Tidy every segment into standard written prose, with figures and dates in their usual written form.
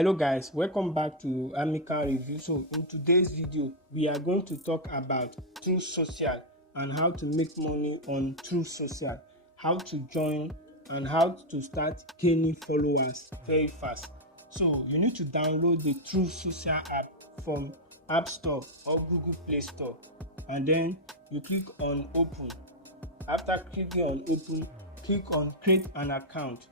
Hello guys, welcome back to Amica Review. So in today's video we are going to talk about Truth Social and how to make money on Truth Social, how to join and how to start gaining followers very fast. So you need to download the Truth Social app from App Store or Google Play Store, and then you click on open. After clicking on open, click on create an account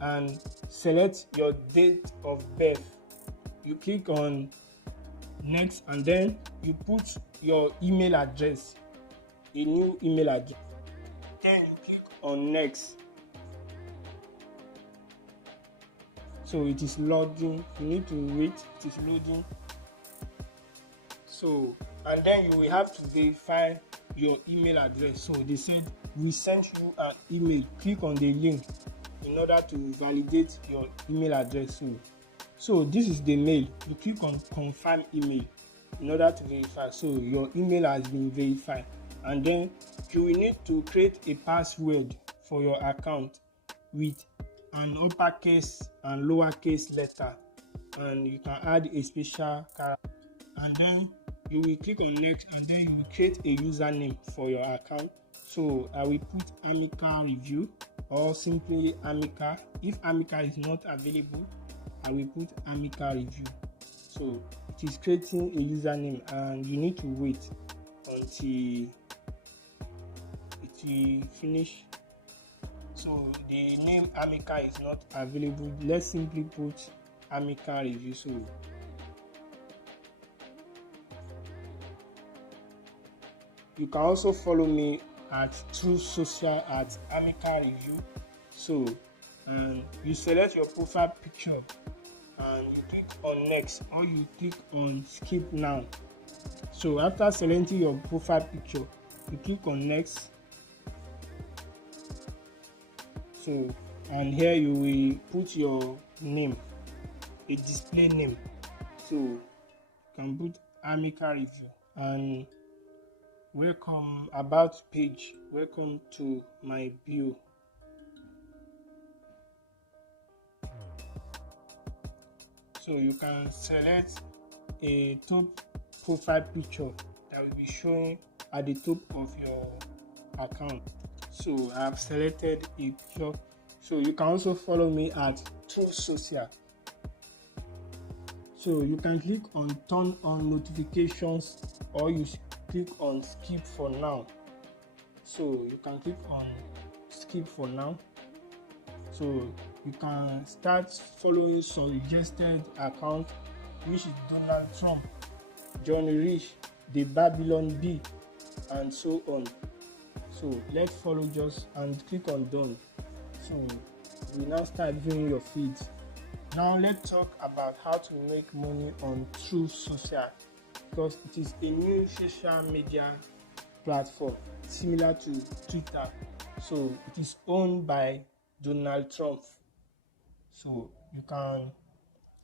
and select your date of birth. You click on next and then you put your email address, a new email address. Then you click on next. So it is loading. You need to wait, it is loading. So and then you will have to verify your email address. So they said we sent you an email. Click on the link in order to validate your email address. So this is the mail. You click on confirm email in order to verify. So your email has been verified, and then you will need to create a password for your account with an uppercase and lowercase letter, and you can add a special character, and then you will click on next, and then you will create a username for your account. So I will put Amica Review or simply Amica. If Amica is not available, I will put Amica Review. So it is creating a username, and you need to wait until it will finish. So the name Amica is not available. Let's simply put Amica Review. So you can also follow me at Truth Social at Amica Review. So you select your profile picture and you click on next, or you click on skip now. So after selecting your profile picture, you click on next. So and here you will put your name, a display name. So you can put Amica Review and welcome about page, welcome to my bio. So you can select a top profile picture that will be showing at the top of your account. So I have selected a picture. So you can also follow me at Truth Social. So you can click on turn on notifications, or you click on skip for now. So you can click on skip for now. So you can start following suggested account, which is Donald Trump, Johnny Rich, the Babylon Bee, and so on. So let's follow just and click on done. So we now start viewing your feeds. Now let's talk about how to make money on Truth Social, because it is a new social media platform similar to Twitter. So it is owned by Donald Trump. So you can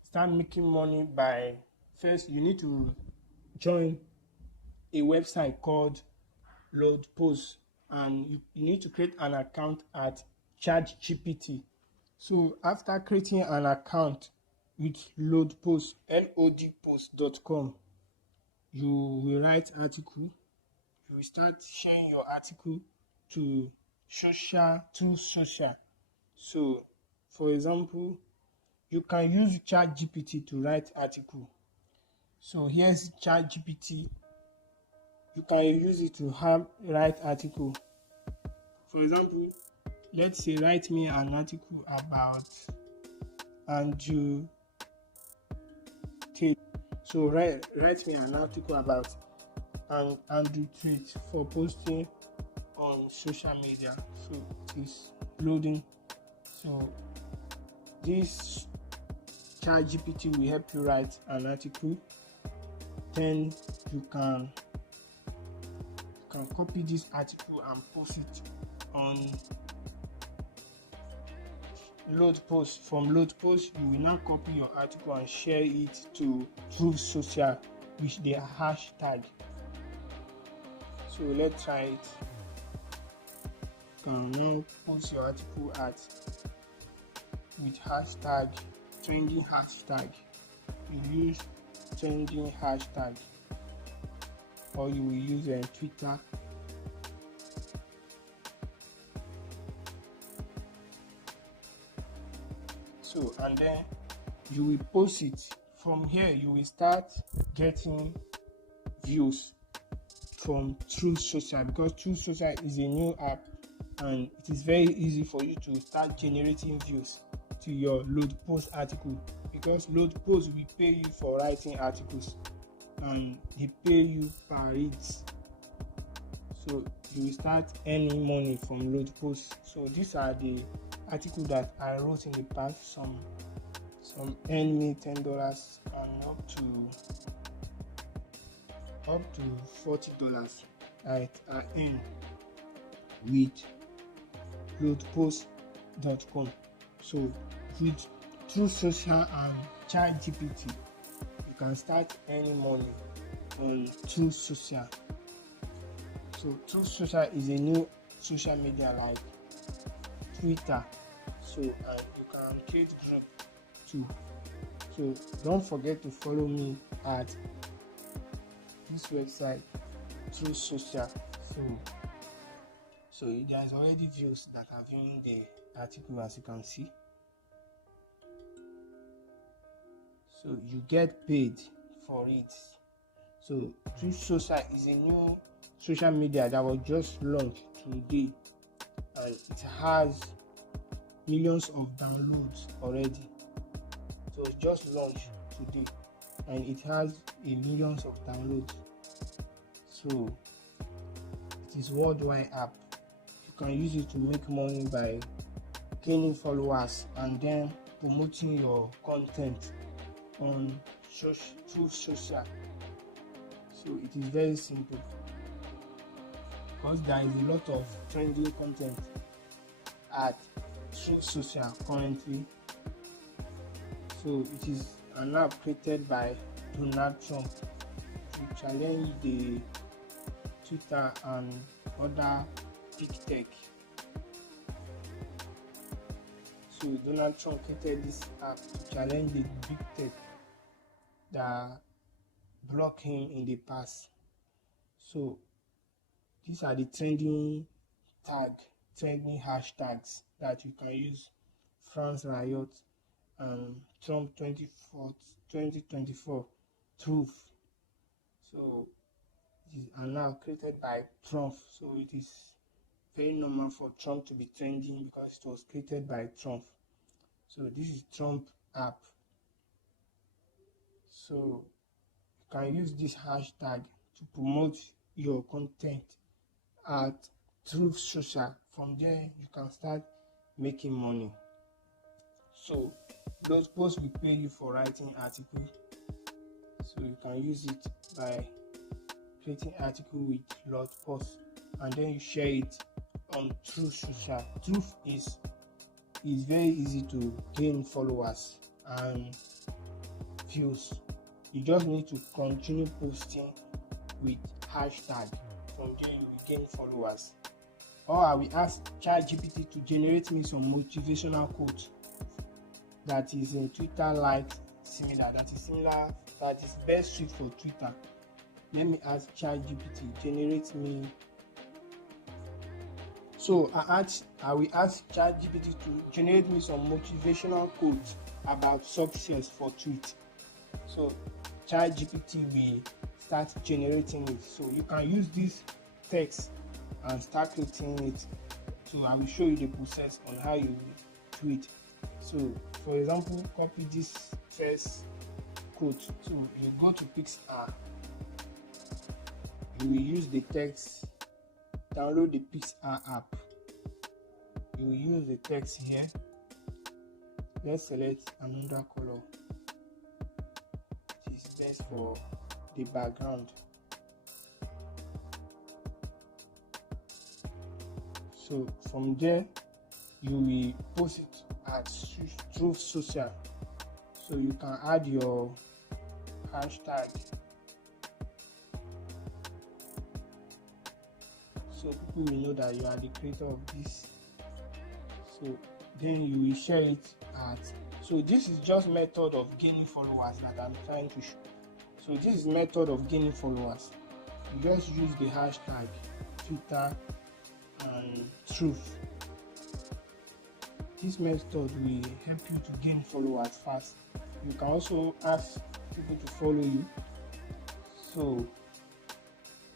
start making money by, first you need to join a website called LoadPost, and you need to create an account at ChatGPT. So after creating an account with LoadPost, lodpost.com, you will write article. You will start sharing your article to Truth Social. So for example, you can use ChatGPT to write article. So here's ChatGPT. You can use it to write article. For example, let's say write me an article about Andrew Tate. So write me an article about Andrew Tate for posting on social media. So it is loading. So this ChatGPT will help you write an article. Then you can copy this article and post it on LoadPost. From LoadPost, you will now copy your article and share it to Truth Social with their hashtag. So let's try it. You can now post your article with hashtag trending hashtag. You use trending hashtag, or you will use Twitter. So, and then you will post it. From here you will start getting views from Truth Social, because Truth Social is a new app and it is very easy for you to start generating views to your Load Post article, because Load Post will pay you for writing articles and they pay you per reads. So you will start earning money from Load Post. So these are the articles that I wrote in the past. Some earn me $10 and up to $40 I earn with loadpost.com. So with Truth Social and ChatGPT, you can start earning money on Truth Social. So Truth Social is a new social media like Twitter. So you can create group too. So don't forget to follow me at this website, Truth Social. So there's already views that are viewing the article, as you can see. So you get paid for it. So Truth Social is a new social media that was just launched today, and it has millions of downloads already. So it's just launched today and it has millions of downloads. So it is worldwide app. You can use it to make money by gaining followers and then promoting your content on Truth Social. So it is very simple, because there is a lot of trending content at Truth Social currently. So it is an app created by Donald Trump to challenge the Twitter and other big tech. So Donald Trump created this app to challenge the big tech that blocked him in the past. So these are the trending hashtags that you can use: France Riot, Trump 2024, Truth. So these are now created by Trump. So it is very normal for Trump to be trending because it was created by Trump. So this is Trump app. So you can use this hashtag to promote your content at Truth Social. From there you can start making money. So those posts will pay you for writing articles. So you can use it by creating article with Load Post and then you share it on Truth Social. Truth is very easy to gain followers and views. You just need to continue posting with hashtag. From there you will gain followers. Or I will ask ChatGPT to generate me some motivational quote that is in Twitter like similar, that is best suited for Twitter. Let me ask ChatGPT, generate me. So I will ask ChatGPT to generate me some motivational quotes about success for tweet. So ChatGPT will start generating it. So you can use this text and start creating it. So I will show you the process on how you tweet. So for example, copy this first quote. So you go to Pixar. You will use the text, download the Pixar app. You will use the text here. Let's select another color. It is best for the background. So from there, you will post it at Truth Social. So you can add your hashtag. So people will know that you are the creator of this. So then you will share it at So this is just method of gaining followers that I'm trying to show. So this is method of gaining followers. You just use the hashtag Twitter and truth. This method will help you to gain followers fast. You can also ask people to follow you. So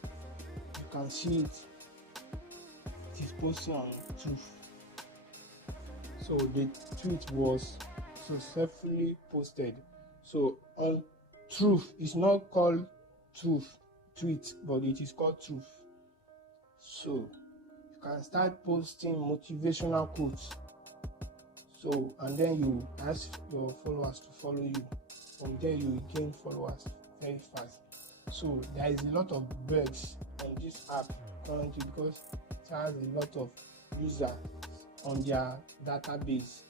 you can see it. It is posted on truth. So the tweet was successfully posted. So on truth, it's not called truth tweet, but it is called truth. So you can start posting motivational quotes. So and then you ask your followers to follow you. From there you will gain followers very fast. So there is a lot of bugs on this app currently because it has a lot of users on their database.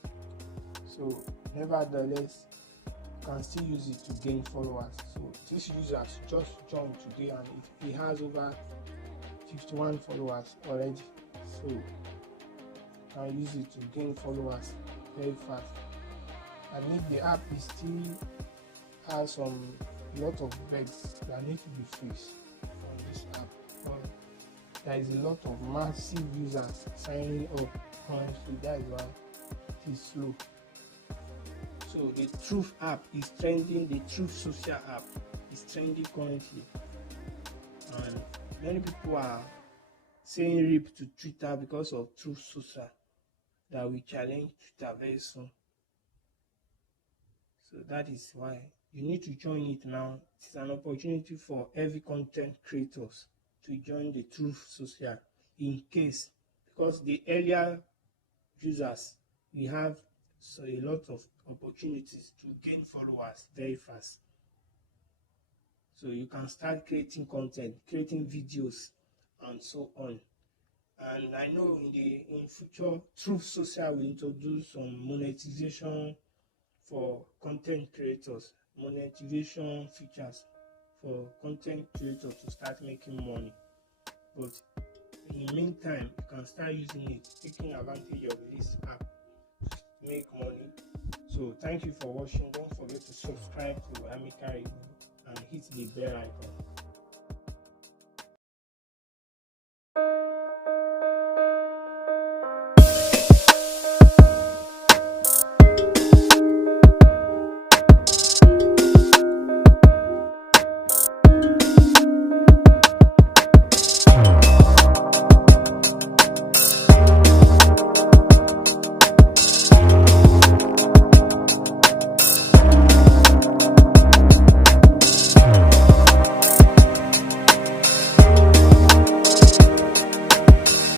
So nevertheless, you can still use it to gain followers. So this user just joined today and it has over 51 followers already. So you can use it to gain followers very fast. And if the app is still has some lot of bugs that need to be fixed on this app, but there is a lot of massive users signing up currently. That is why it is slow. So the Truth app is trending. The Truth social app is trending currently, and many people are saying RIP to Twitter because of Truth social that will challenge Twitter very soon. So that is why you need to join it now. It is an opportunity for every content creators to join the Truth social in case, because the earlier users we have so a lot of opportunities to gain followers very fast. So you can start creating content, creating videos and so on. And I know in future Truth social will introduce some monetization for content creators, monetization features for content creators to start making money. But in the meantime, you can start using it, taking advantage of this app to make money. So thank you for watching. Don't forget to subscribe to Amika Review and hit the bell icon.